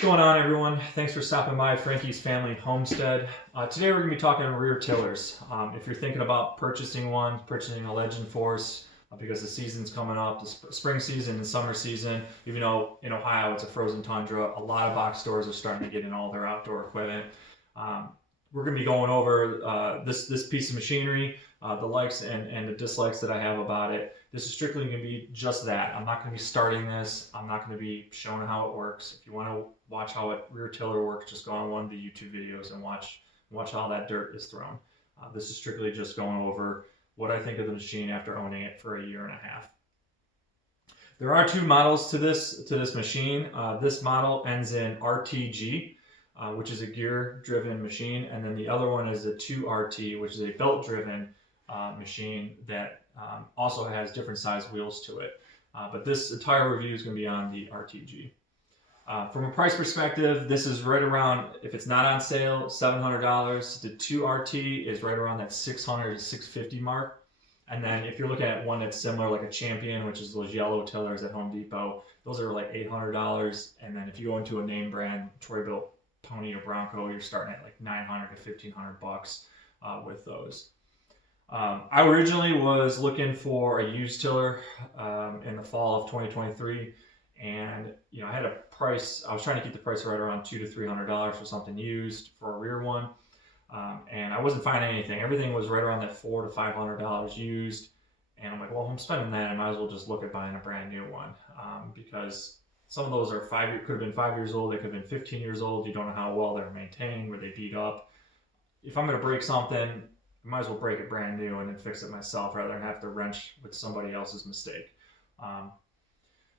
What's going on, everyone? Thanks for stopping by Frankie's Family Homestead. Today we're going to be talking rear tillers. If you're thinking about purchasing a Legend Force, because the season's coming up, the spring season and summer season, even though in Ohio it's a frozen tundra, a lot of box stores are starting to get in all their outdoor equipment. We're going to be going over this piece of machinery, the likes and the dislikes that I have about it. This is strictly going to be just that. I'm not going to be starting this. I'm not going to be showing how it works. If you want to watch how a rear tiller works, just go on one of the YouTube videos and watch how that dirt is thrown. This is strictly just going over what I think of the machine after owning it for a year and a half. There are two models to this machine. This model ends in RTG, which is a gear-driven machine, and then the other one is a 2RT, which is a belt-driven machine that also has different size wheels to it. But this entire review is going to be on the RTG. From a price perspective, this is right around, if it's not on sale, $700. The 2RT is right around that $600 to $650 mark. And then if you're looking at one that's similar, like a Champion, which is those yellow tillers at Home Depot, those are like $800. And then if you go into a name brand, Troy-Bilt Pony or Bronco, you're starting at like $900 to $1,500 with those. I originally was looking for a used tiller in the fall of 2023, and I had a price. I was trying to keep the price right around $200 to $300 for something used for a rear one, and I wasn't finding anything. Everything was right around that $400 to $500 used, and I'm like, well, if I'm spending that, I might as well just look at buying a brand new one because some of those are could have been 5 years old, they could have been 15 years old. You don't know how well they're maintained, were they beat up. If I'm going to break something, I might as well break it brand new and then fix it myself rather than have to wrench with somebody else's mistake.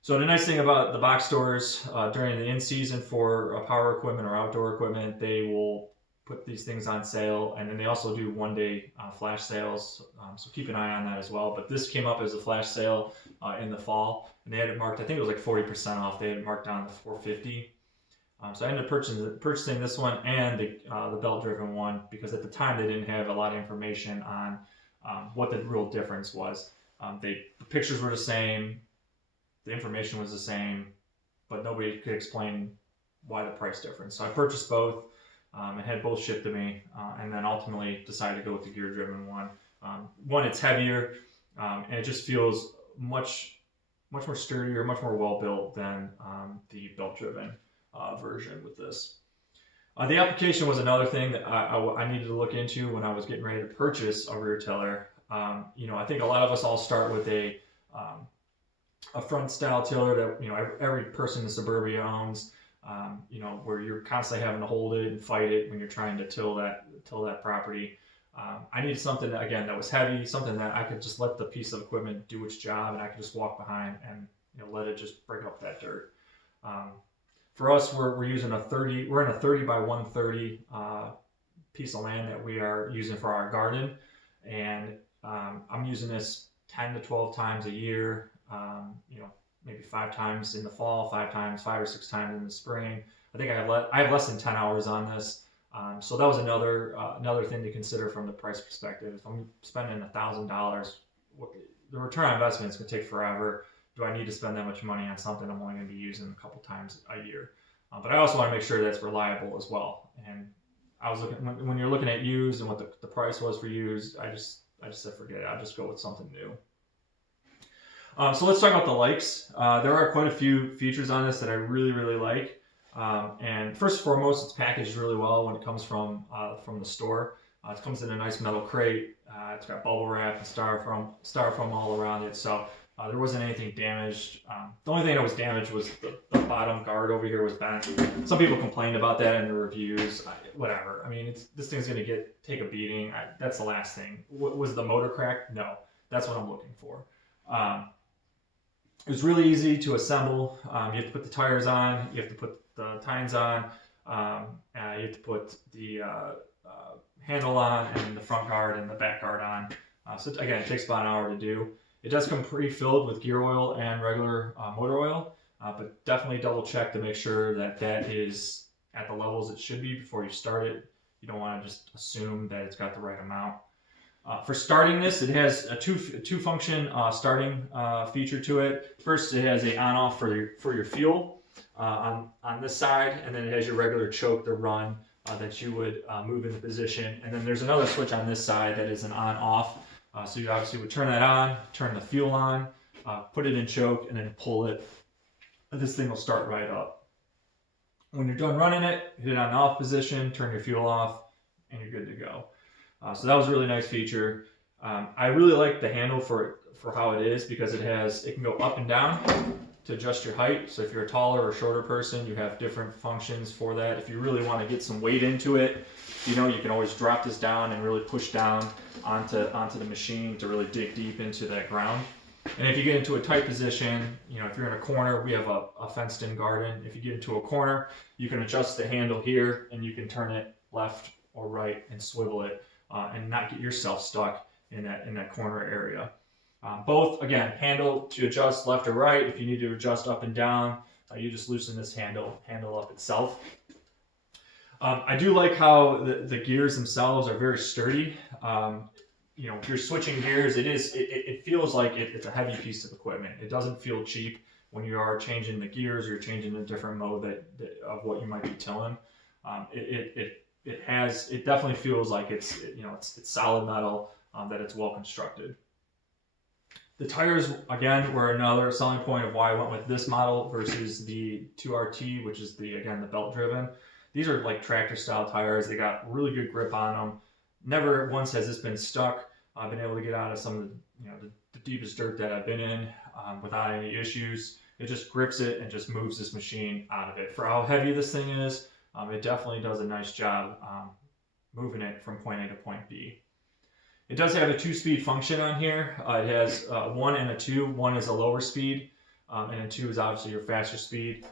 So the nice thing about the box stores during the in-season for power equipment or outdoor equipment, they will put these things on sale, and then they also do one-day flash sales, so keep an eye on that as well. But this came up as a flash sale in the fall, and they had it marked, I think it was like 40% off. They had it marked down to $450. So I ended up purchasing this one and the belt-driven one because at the time they didn't have a lot of information on what the real difference was. The pictures were the same, the information was the same, but nobody could explain why the price difference. So I purchased both and had both shipped to me, and then ultimately decided to go with the gear-driven one. One, it's heavier, and it just feels much more sturdier, much more well-built than the belt-driven version with this. The application was another thing that I needed to look into when I was getting ready to purchase a rear tiller. I think a lot of us all start with a front style tiller that every person in suburbia owns. Where you're constantly having to hold it and fight it when you're trying to till that property. I needed something that was heavy, something that I could just let the piece of equipment do its job, and I could just walk behind and let it just break up that dirt. For us, we're using we're in a 30 by 130 piece of land that we are using for our garden, and I'm using this 10 to 12 times a year. Maybe 5 times in the fall, 5 or 6 times in the spring. I think I have less than 10 hours on this, so that was another thing to consider from the price perspective. If I'm spending $1,000, the return on investment is going to take forever. Do I need to spend that much money on something I'm only going to be using a couple times a year? But I also want to make sure that's reliable as well. And I was looking when you're looking at used and what the price was for used, I just said forget it. I'll just go with something new. So let's talk about the likes. There are quite a few features on this that I really, really like. And first and foremost, it's packaged really well when it comes from the store. It comes in a nice metal crate. It's got bubble wrap and styrofoam all around it. So there wasn't anything damaged. The only thing that was damaged was the bottom guard over here was bent. Some people complained about that in the reviews. Whatever. I mean, this thing's going to take a beating. That's the last thing. Was the motor cracked? No. That's what I'm looking for. It was really easy to assemble. You have to put the tires on. You have to put the tines on. You have to put the handle on and the front guard and the back guard on. So again, it takes about an hour to do. It does come pre-filled with gear oil and regular motor oil, but definitely double check to make sure that is at the levels it should be before you start it. You don't want to just assume that it's got the right amount. For starting this, it has a two-function starting feature to it. First, it has a on-off for your fuel. on this side, and then it has your regular choke to run that you would move into position. And then there's another switch on this side that is an on-off. So you obviously would turn that on, turn the fuel on, put it in choke, and then pull it. And this thing will start right up. When you're done running it, hit it on the off position, turn your fuel off, and you're good to go. So that was a really nice feature. I really like the handle for how it is, because it can go up and down to adjust your height. So if you're a taller or shorter person, you have different functions for that. If you really want to get some weight into it, you can always drop this down and really push down onto the machine to really dig deep into that ground. And if you get into a tight position, if you're in a corner, we have a fenced in garden. If you get into a corner, you can adjust the handle here, and you can turn it left or right and swivel it and not get yourself stuck in that corner area. Both, again, handle to adjust left or right. If you need to adjust up and down, you just loosen this handle up itself. I do like how the gears themselves are very sturdy. If you're switching gears, it feels like it's a heavy piece of equipment. It doesn't feel cheap when you are changing the gears or you're changing a different mode of what you might be tilling. It definitely feels like it's solid metal, that it's well constructed. The tires, again, were another selling point of why I went with this model versus the 2RT, which is the belt driven. These are like tractor style tires. They got really good grip on them. Never once has this been stuck. I've been able to get out of some of the deepest dirt that I've been in without any issues. It just grips it and just moves this machine out of it. For how heavy this thing is, it definitely does a nice job moving it from point A to point B. It does have a 2-speed function on here. It has 1 and a 2. 1 is a lower speed, and a 2 is obviously your faster speed.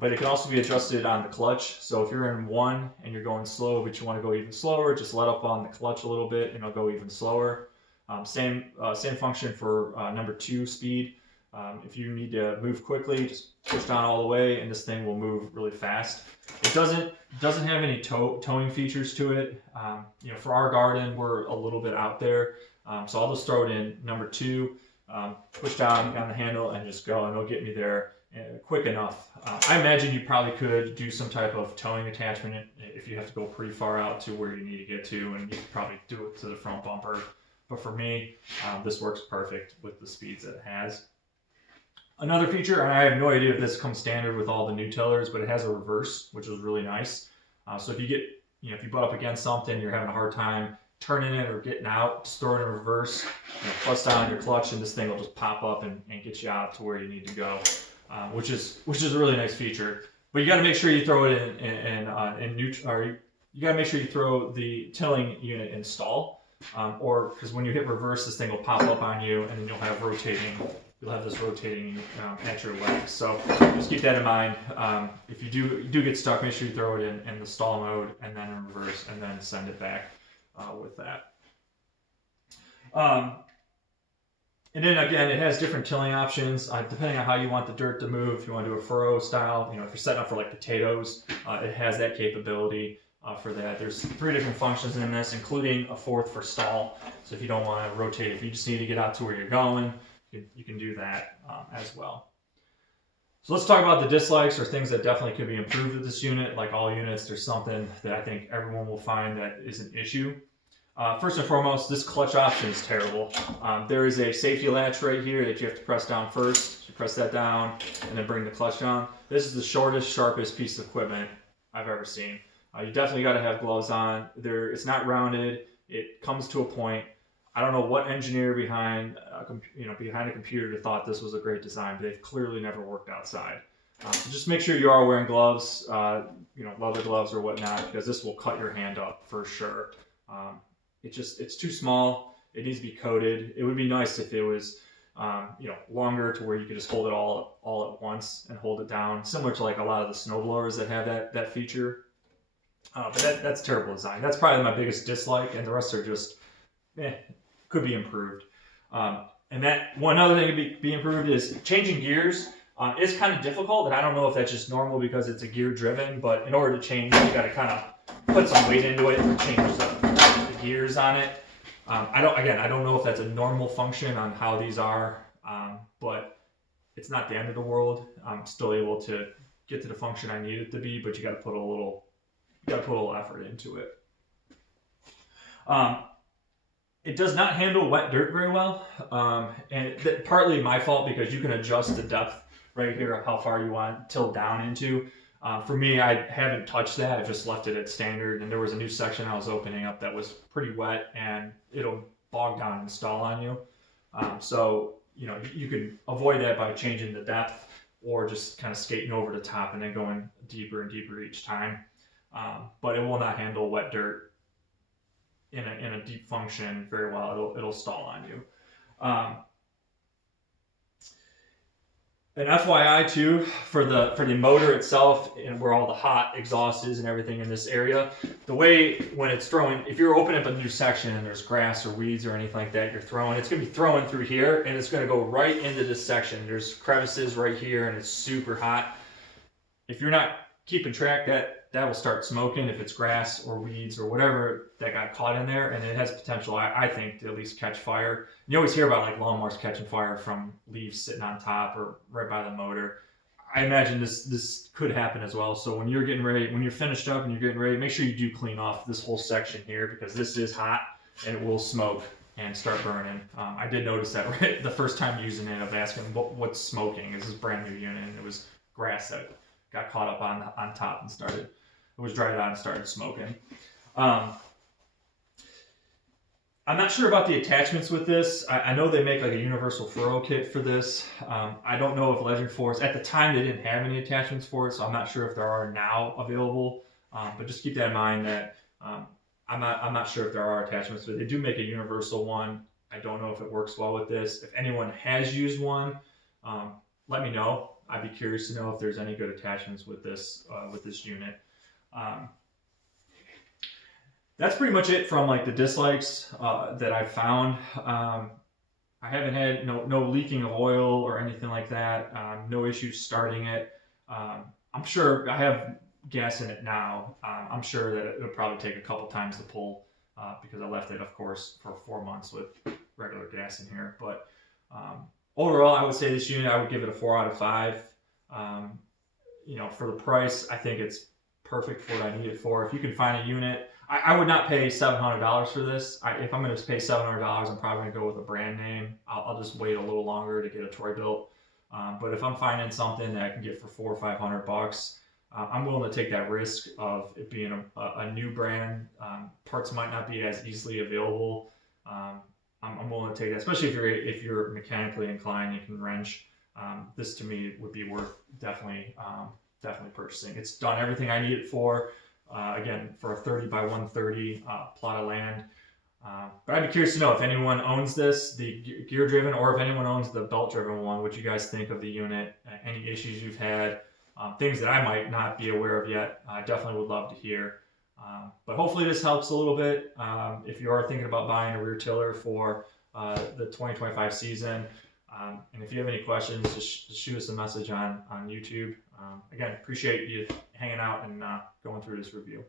But it can also be adjusted on the clutch. So if you're in 1 and you're going slow, but you want to go even slower, just let up on the clutch a little bit and it'll go even slower. Same function for number 2 speed. If you need to move quickly, just push down all the way and this thing will move really fast. It doesn't have any towing features to it. For our garden, we're a little bit out there. So I'll just throw it in number 2, push down on the handle and just go, and it'll get me there quick enough. I imagine you probably could do some type of towing attachment if you have to go pretty far out to where you need to get to, and you could probably do it to the front bumper. But for me, this works perfect with the speeds that it has. Another feature, and I have no idea if this comes standard with all the new tillers, but it has a reverse, which is really nice. So if you get, if you butt up against something, you're having a hard time turning it or getting out, just throw it in reverse, press down your clutch, and this thing will just pop up and get you out to where you need to go. Which is a really nice feature. But you got to make sure you throw it in neutral, or you got to make sure you throw the tilling unit in stall, or because when you hit reverse, this thing will pop up on you, and then you'll have this rotating at your legs. So just keep that in mind. If you do get stuck, make sure you throw it in the stall mode and then in reverse, and then send it back with that. And then again, it has different tilling options depending on how you want the dirt to move. If you want to do a furrow style, if you're setting up for like potatoes, it has that capability for that. There's 3 different functions in this, including a 4th for stall. So if you don't want to rotate, if you just need to get out to where you're going, you can do that as well. So let's talk about the dislikes or things that definitely could be improved with this unit. Like all units, there's something that I think everyone will find that is an issue. First and foremost, this clutch option is terrible. There is a safety latch right here that you have to press down first. You press that down and then bring the clutch down. This is the shortest, sharpest piece of equipment I've ever seen. You definitely got to have gloves on. It's not rounded. It comes to a point. I don't know what engineer behind a computer thought this was a great design, but they've clearly never worked outside. So just make sure you are wearing gloves, leather gloves or whatnot, because this will cut your hand up for sure. It's too small. It needs to be coated. It would be nice if it was, longer to where you could just hold it all at once and hold it down, similar to like a lot of the snowblowers that have that feature. But that's terrible design. That's probably my biggest dislike, and the rest are just, could be improved. And that one other thing to be improved is changing gears. It's kind of difficult, and I don't know if that's just normal because it's a gear driven, but in order to change, you got to kind of put some weight into it and change the gears on it. I don't know if that's a normal function on how these are, but it's not the end of the world. I'm still able to get to the function I need it to be, but you got to put a little effort into it. It does not handle wet dirt very well, and partly my fault because you can adjust the depth right here of how far you want it tilled down into. For me, I haven't touched that. I just left it at standard, and there was a new section I was opening up that was pretty wet, and it'll bog down and stall on you. So you can avoid that by changing the depth or just kind of skating over the top and then going deeper and deeper each time. But it will not handle wet dirt in a deep function very well. It'll stall on you. An FYI too, for the motor itself and where all the hot exhaust is and everything in this area, the way when it's throwing, if you're opening up a new section and there's grass or weeds or anything like that, it's going to be throwing through here and it's going to go right into this section. There's crevices right here and it's super hot. If you're not keeping track, that will start smoking if it's grass or weeds or whatever that got caught in there, and it has potential, I think, to at least catch fire. You always hear about like lawnmowers catching fire from leaves sitting on top or right by the motor. I imagine this could happen as well. So when you're getting ready, when you're finished up and you're getting ready, make sure you do clean off this whole section here because this is hot and it will smoke and start burning. I did notice that right the first time using it, of asking what's smoking. This is a brand new unit and it was grass that got caught up on top and it was dried out and started smoking. I'm not sure about the attachments with this. I know they make like a universal furrow kit for this. I don't know if Legend Force, at the time they didn't have any attachments for it, so I'm not sure if there are now available. But just keep that in mind that I'm not sure if there are attachments, but they do make a universal one. I don't know if it works well with this. If anyone has used one, let me know. I'd be curious to know if there's any good attachments with this unit. That's pretty much it from like the dislikes that I've found. I haven't had no leaking of oil or anything like that. No issues starting it. I'm sure I have gas in it now. I'm sure that it'll probably take a couple times to pull because I left it, of course, for 4 months with regular gas in here. But overall, I would say this unit, I would give it a 4 out of 5. For the price, I think it's perfect for what I need it for. If you can find a unit, I would not pay $700 for this. If I'm going to pay $700, I'm probably going to go with a brand name. I'll just wait a little longer to get a toy built. But if I'm finding something that I can get for $400 or $500, I'm willing to take that risk of it being a new brand. Parts might not be as easily available. I'm willing to take that, especially if you're mechanically inclined, you can wrench. This to me would be worth definitely purchasing. It's done everything I need it for. Again, for a 30 by 130 plot of land. But I'd be curious to know if anyone owns this, the gear driven, or if anyone owns the belt driven one, what you guys think of the unit, any issues you've had, things that I might not be aware of yet. I definitely would love to hear. But hopefully this helps a little bit. If you are thinking about buying a rear tiller for the 2025 season, and if you have any questions, just shoot us a message on YouTube. Again, appreciate you hanging out and going through this review.